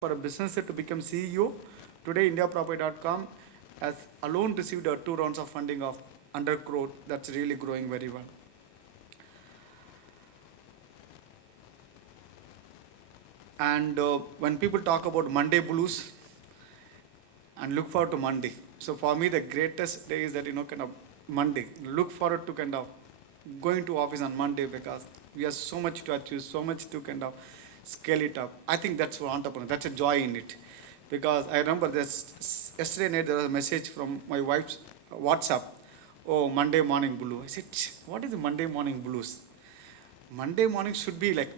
for a business to become CEO. Today, IndiaProperty.com has alone received 2 rounds of funding of 100 crore. That's really growing very well. And when people talk about Monday blues and look forward to Monday. So for me, the greatest day is that, kind of Monday. Look forward to kind of going to office on Monday because we have so much to achieve, so much to kind of scale it up. I think that's for entrepreneur. That's a joy in it. Because I remember this yesterday night there was a message from my wife's WhatsApp. Oh, Monday morning blue. I said, what is the Monday morning blues? Monday morning should be like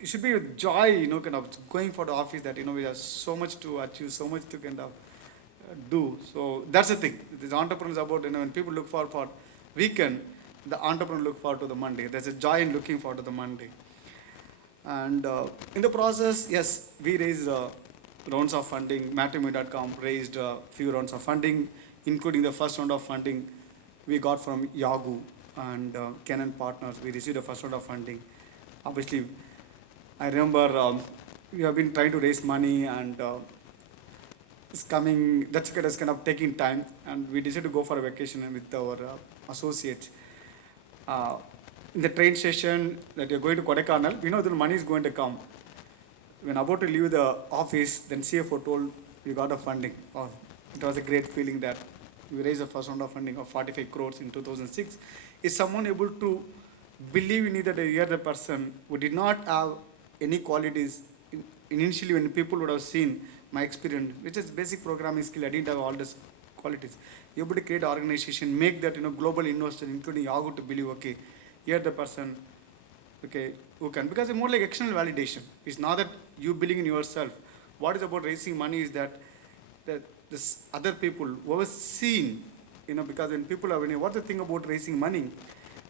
it should be a joy, kind of going for the office that, we have so much to achieve, so much to kind of do. So that's the thing. The entrepreneur is about, when people look for weekend, the entrepreneur look forward to the Monday. There's a joy in looking forward to the Monday. And in the process, yes, we raised rounds of funding. Matrimony.com raised a few rounds of funding, including the first round of funding we got from Yahoo and Canon Partners. We received the first round of funding. Obviously, I remember we have been trying to raise money and it's coming, that's kind of taking time, and we decided to go for a vacation with our associates. Uh, in the train station that you're going to Kodaikanal, we know the money is going to come. When about to leave the office, then CFO told we got a funding. Oh, it was a great feeling that we raised the first round of funding of 45 crores in 2006. Is someone able to believe in it that you're the person who did not have any qualities initially when people would have seen my experience, which is basic programming skill, I didn't have all these qualities. You're able to create an organization, make that global investors, including Yahoo, to believe, okay, you're the person, okay, who can. Because it's more like external validation. It's not that you believe in yourself. What is about raising money is that this other people who have seen, because when people are, what's the thing about raising money?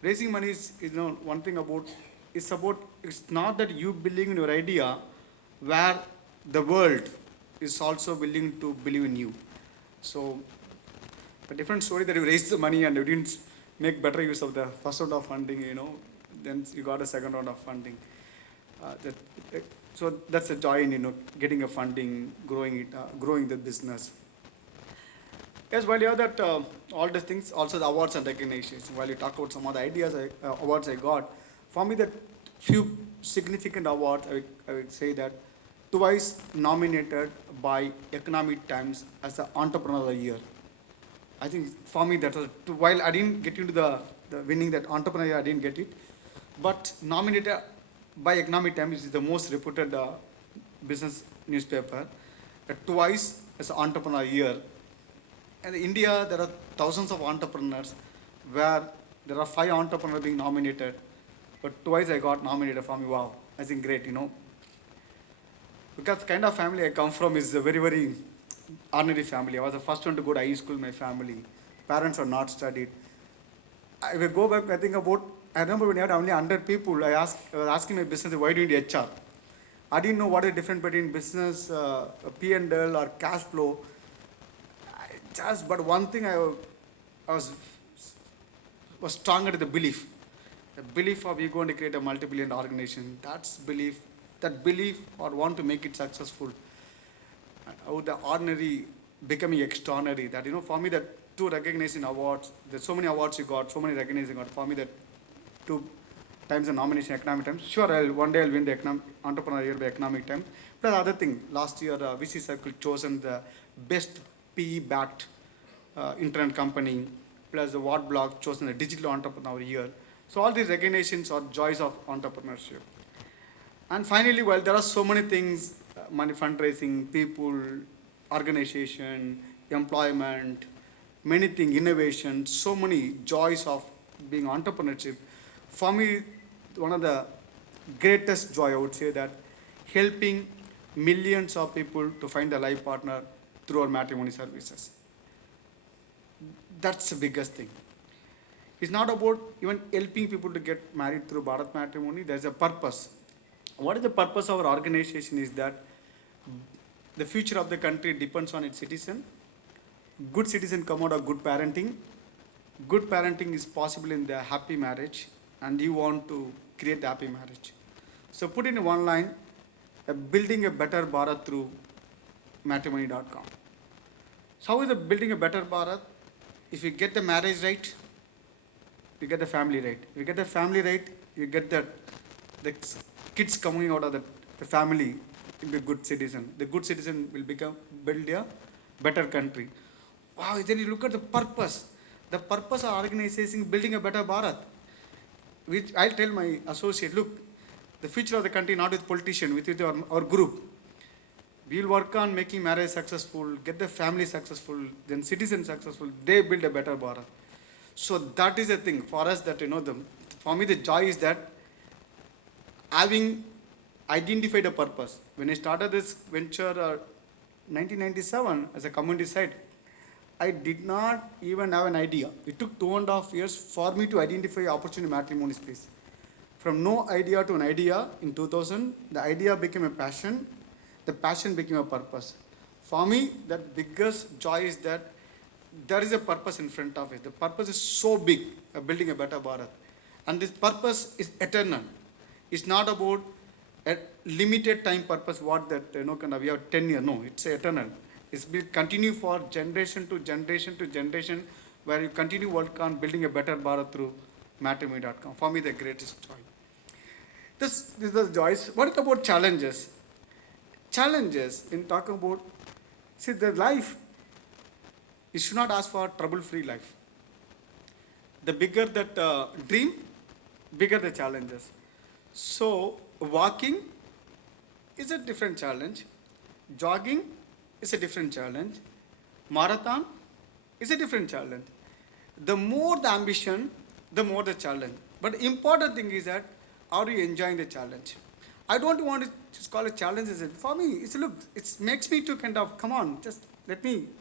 Raising money is one thing about, it's not that you believe in your idea, where the world is also willing to believe in you. So a different story that you raised the money and you didn't make better use of the first round of funding, then you got a second round of funding. So that's a joy in getting a funding, growing the business. Yes, while you have that, all these things, also the awards and recognitions. While you talk about some of the ideas, awards I got, for me, the few significant awards, I would say that twice nominated by Economic Times as the Entrepreneur of the Year. I think for me that was, while I didn't get into the winning that Entrepreneur Year, I didn't get it, but nominated by Economic Times, which is the most reputed business newspaper, twice as Entrepreneur Year. And in India, there are thousands of entrepreneurs where there are 5 entrepreneurs being nominated, but twice I got nominated for me. Wow, I think great, Because the kind of family I come from is a very, very ordinary family. I was the first one to go to high school in my family. Parents are not studied. I will go back, I remember when I had only 100 people, I was asking my business, why do you need HR? I didn't know what is the difference between business, P&L or cash flow. But one thing I was stronger to the belief. The belief of you going to create a multi-billion organization. That belief or want to make it successful. How the ordinary becoming extraordinary. That, for me, that 2 recognition awards, there's so many awards you got, so many recognitions you got. For me, that 2 times the nomination Economic Times. Sure, one day I'll win the Entrepreneur Year by Economic Times. Plus other thing, last year VC Circle chosen the best PE-backed internet company, plus the Watt Block chosen the Digital Entrepreneur Year. So all these recognitions are joys of entrepreneurship. And finally, well, there are so many things, money, fundraising, people, organization, employment, many things, innovation, so many joys of being entrepreneurship. For me, one of the greatest joy, I would say, that helping millions of people to find a life partner through our matrimony services. That's the biggest thing. It's not about even helping people to get married through Bharat Matrimony. There's a purpose. What is the purpose of our organization is that the future of the country depends on its citizen. Good citizen come out of good parenting. Good parenting is possible in the happy marriage, and you want to create the happy marriage. So put in one line, building a better Bharat through matrimony.com. So how is it building a better Bharat? If you get the marriage right, you get the family right. If you get the family right, you get the kids coming out of the family will be a good citizen. The good citizen will build a better country. Wow, then you look at the purpose. The purpose of organization building a better Bharat. Which I'll tell my associate, look, the future of the country not with politician, with our group. We'll work on making marriage successful, get the family successful, then citizen successful. They build a better Bharat. So that is the thing for us that for me the joy is that having identified a purpose. When I started this venture 1997 as a community site, I did not even have an idea. It took 2.5 years for me to identify opportunity matrimony space. From no idea to an idea in 2000, the idea became a passion, the passion became a purpose. For me, the biggest joy is that there is a purpose in front of it. The purpose is so big, building a better Bharat. And this purpose is eternal. It's not about a limited time purpose, what that, we have 10 years. No, it's eternal. It will continue for generation to generation to generation, where you continue work on building a better Bharat through matrimony.com. For me, the greatest joy. This is the joys. What about challenges? Challenges, in talking about, see, the life, you should not ask for trouble-free life. The bigger that dream, bigger the challenges. So, walking is a different challenge. Jogging is a different challenge. Marathon is a different challenge. The more the ambition, the more the challenge. But important thing is that, are you enjoying the challenge? I don't want to just call it challenges. For me, it makes me to kind of, come on, just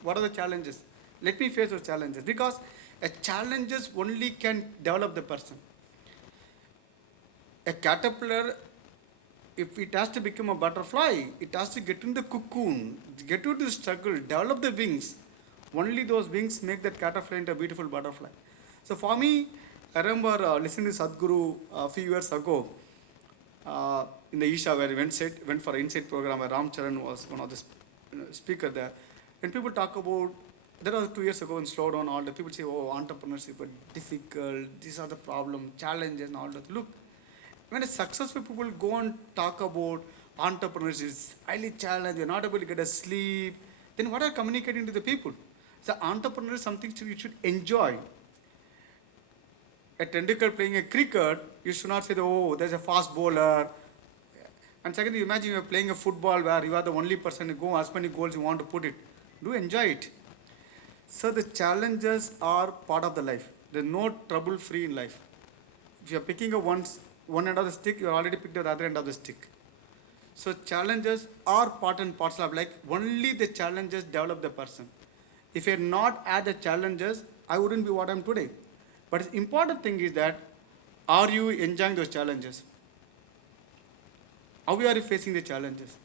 what are the challenges? Let me face those challenges. Because a challenges only can develop the person. A caterpillar, if it has to become a butterfly, it has to get in the cocoon, get into the struggle, develop the wings. Only those wings make that caterpillar into a beautiful butterfly. So for me, I remember listening to Sadhguru a few years ago in the Isha, where he went for an insight program, where Ram Charan was one of the speaker there. When people talk about, that was 2 years ago in Slowdown, all the people say, oh, entrepreneurship is difficult, these are the problems, challenges and all that. Look, when a successful people go and talk about entrepreneurship is highly challenged, you're not able to get a sleep, then what are you communicating to the people? So entrepreneur is something you should enjoy. A Tendulkar playing a cricket, you should not say, oh, there's a fast bowler. And secondly, imagine you're playing a football where you are the only person to go as many goals you want to put it. Do enjoy it. So the challenges are part of the life. There's no trouble free in life. If you're picking up one end of the stick, you already picked up the other end of the stick. So challenges are part and parcel of life. Only the challenges develop the person. If I had not had the challenges, I wouldn't be what I am today. But the important thing is that, are you enjoying those challenges? How are you facing the challenges?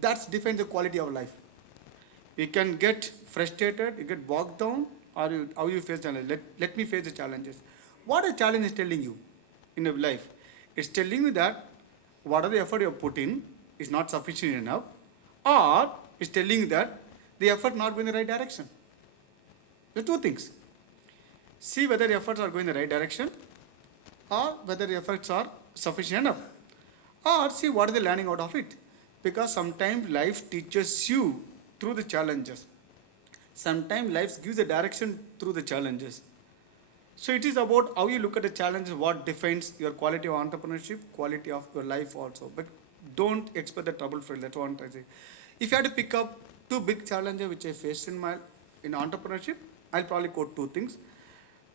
That defines the quality of life. You can get frustrated, you get bogged down, or how you face challenges. Let me face the challenges. What a challenge is telling you in your life? It's telling you that whatever the effort you have put in is not sufficient enough, or it's telling you that the effort not going in the right direction. The two things. See whether the efforts are going in the right direction, or whether the efforts are sufficient enough, or see what are they learning out of it. Because sometimes life teaches you through the challenges. Sometimes life gives a direction through the challenges. So it is about how you look at the challenges, what defines your quality of entrepreneurship, quality of your life also. But don't expect the trouble free. That's what I'm trying to say. If you had to pick up two big challenges which I faced in entrepreneurship, I'll probably quote two things.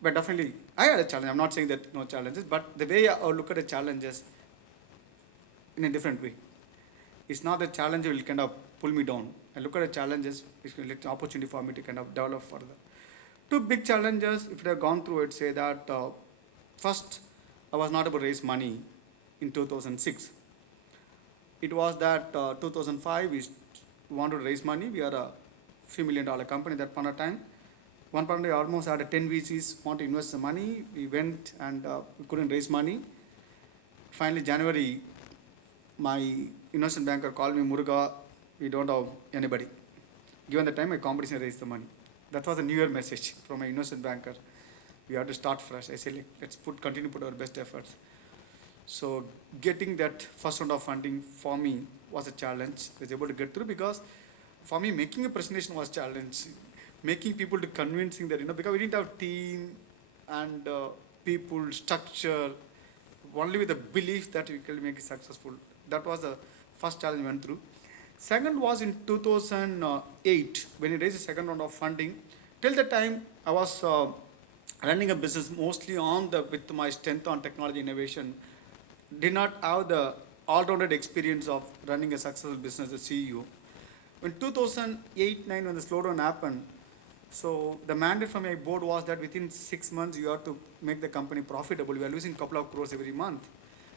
But definitely, I had a challenge. I'm not saying that no challenges, but the way I look at the challenges in a different way. It's not the challenge will kind of pull me down. I look at the challenges, it's an opportunity for me to kind of develop further. Two big challenges, if I have gone through it, say that first, I was not able to raise money in 2006. It was that 2005, we wanted to raise money. We are a few $1 million company at that point of time. One point we almost had 10 VCs want to invest the money. We went and we couldn't raise money. Finally, January, my innocent banker called me, Muruga, we don't have anybody. Given the time, my competition raised the money. That was a New Year message from my innocent banker. We have to start fresh. I said, like, let's continue to put our best efforts. So getting that first round of funding for me was a challenge. I was able to get through because for me, making a presentation was a challenge. Making people to convincing that, because we didn't have team and people, structure, only with the belief that we can make it successful. That was the first challenge we went through. Second was in 2008 when we raised the second round of funding. Till the time I was running a business mostly with my strength on technology innovation. Did not have the all-rounded experience of running a successful business as CEO. In 2008-9 when the slowdown happened, so the mandate from my board was that within 6 months you have to make the company profitable. We are losing a couple of crores every month.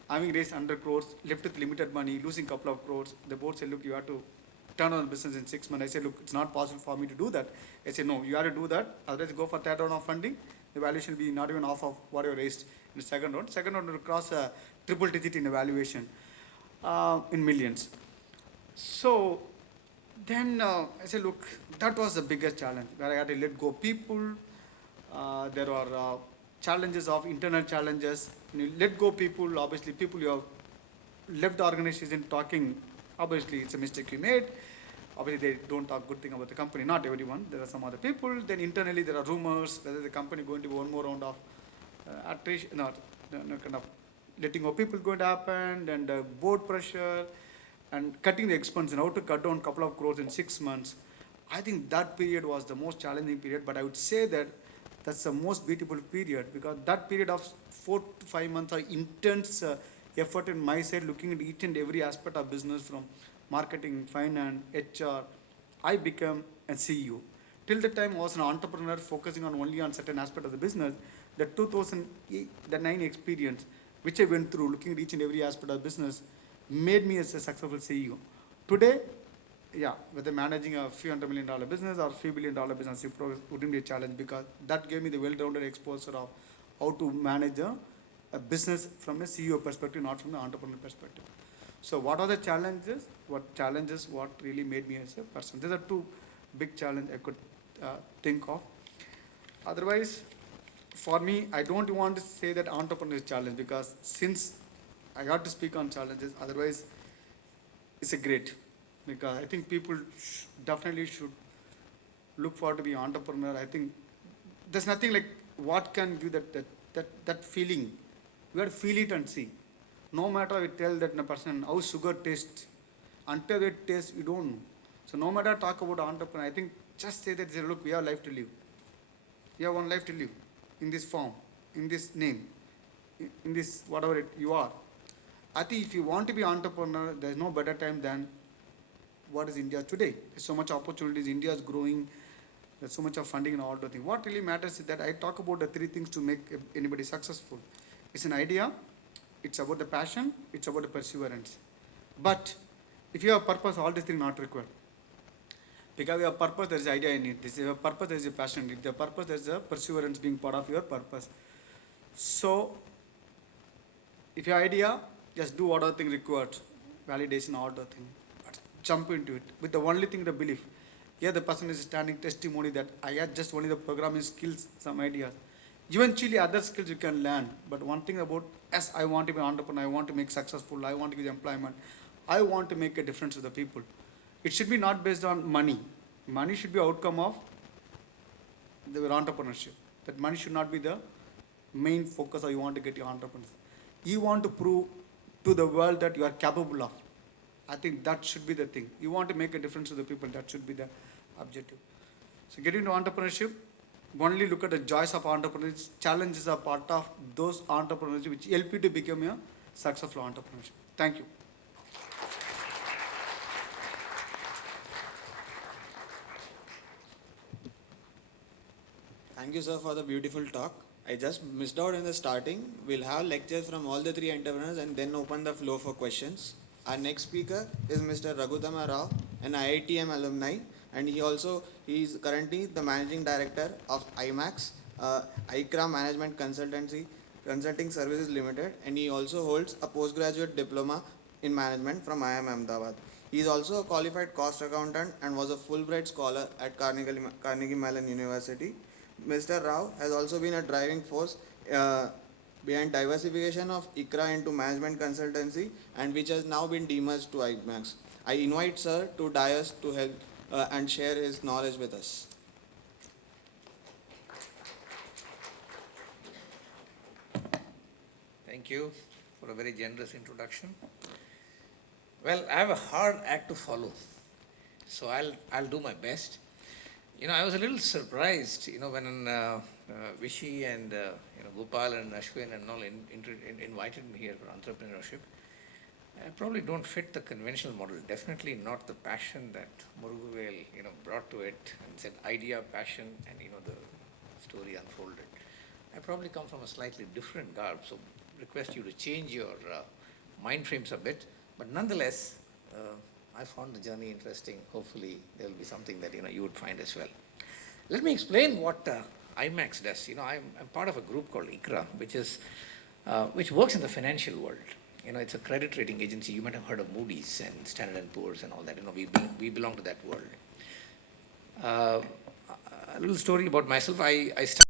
Having raised 100 crores, left with limited money, losing a couple of crores. The board said, look, you have to turn on the business in 6 months. I said, look, it's not possible for me to do that. I said, no, you have to do that. Otherwise, go for third round of funding. The valuation will be not even half of what you raised in the second round. Second round will cross a triple digit in evaluation in millions. So then I said, look, that was the biggest challenge where I had to let go people. There are challenges of internal challenges. When you let go people, obviously people you have left the organization talking, obviously it's a mistake you made. Obviously they don't talk good thing about the company, not everyone. There are some other people. Then internally there are rumors whether the company going to be one more round of attrition, kind of letting go people going to happen, and board pressure and cutting the expense and how to cut down a couple of crores in 6 months. I think that period was the most challenging period, but I would say that that's the most beautiful period because that period of 4 to 5 months are intense effort in my side, looking at each and every aspect of business from marketing, finance, HR. I became a CEO. Till the time I was an entrepreneur focusing on only on certain aspect of the business. The 2009 experience, which I went through, looking at each and every aspect of business, made me as a successful CEO. Today, yeah, whether managing a few $100 million business or $few billion business, it wouldn't be a challenge because that gave me the well-rounded exposure of how to manage a business from a CEO perspective, not from the entrepreneur perspective. So what are the challenges? What really made me as a person? These are two big challenges I could think of. Otherwise, for me, I don't want to say that entrepreneur is challenge because since I got to speak on challenges, otherwise it's a great. Because I think people definitely should look forward to be entrepreneur. I think there's nothing like what can give that feeling. You have to feel it and see. No matter how you tell that a person how sugar tastes, until it tastes, you don't know. So no matter talk about entrepreneur, I think just say that look, we have life to live. You have one life to live in this form, in this name, in this whatever you are. I think if you want to be entrepreneur, there's no better time than what is India today. There's so much opportunities. India is growing. There's so much of funding and all the things. What really matters is that I talk about the three things to make anybody successful. It's an idea. It's about the passion. It's about the perseverance. But if you have purpose, all these things not required. Because you have purpose, there is idea in it. If you have purpose, there is a passion in it. The purpose, there is a perseverance being part of your purpose. So, if your idea, just do what other thing required. Validation, all the thing. But jump into it with the only thing the belief. Here the person is standing testimony that I had just only the programming skills, some ideas. Eventually other skills you can learn. But one thing about, yes, I want to be an entrepreneur, I want to make successful, I want to give employment, I want to make a difference to the people. It should be not based on money. Money should be outcome of the entrepreneurship. That money should not be the main focus or you want to get your entrepreneurs. You want to prove to the world that you are capable of. I think that should be the thing. You want to make a difference to the people, that should be the objective. So getting into entrepreneurship, only look at the joys of entrepreneurs. Challenges are part of those entrepreneurs which help you to become a successful entrepreneur. Thank you. Thank you, sir, for the beautiful talk. I just missed out in the starting. We'll have lectures from all the three entrepreneurs and then open the floor for questions. Our next speaker is Mr. Raghutama Rao, an IITM alumni, and he is currently the managing director of IMAX, ICRA Management Consulting Services Limited, and he also holds a postgraduate diploma in management from IIM Ahmedabad. He is also a qualified cost accountant and was a Fulbright scholar at Carnegie Mellon University. Mr. Rao has also been a driving force uh, behind diversification of ICRA into management consultancy, and which has now been demerged to IMAX. I invite Sir to dais to help and share his knowledge with us. Thank you for a very generous introduction. Well, I have a hard act to follow, so I'll do my best. I was a little surprised, when Vishy and Gopal and Ashwin and all invited me here for entrepreneurship. I probably don't fit the conventional model. Definitely not the passion that Murugavel, brought to it and said idea, passion, and the story unfolded. I probably come from a slightly different garb, so request you to change your mind frames a bit. But nonetheless, I found the journey interesting. Hopefully, there will be something that you would find as well. Let me explain what IMAX does. I'm part of a group called ICRA, which works in the financial world. It's a credit rating agency. You might have heard of Moody's and Standard & Poor's and all that. We belong to that world. A little story about myself. I started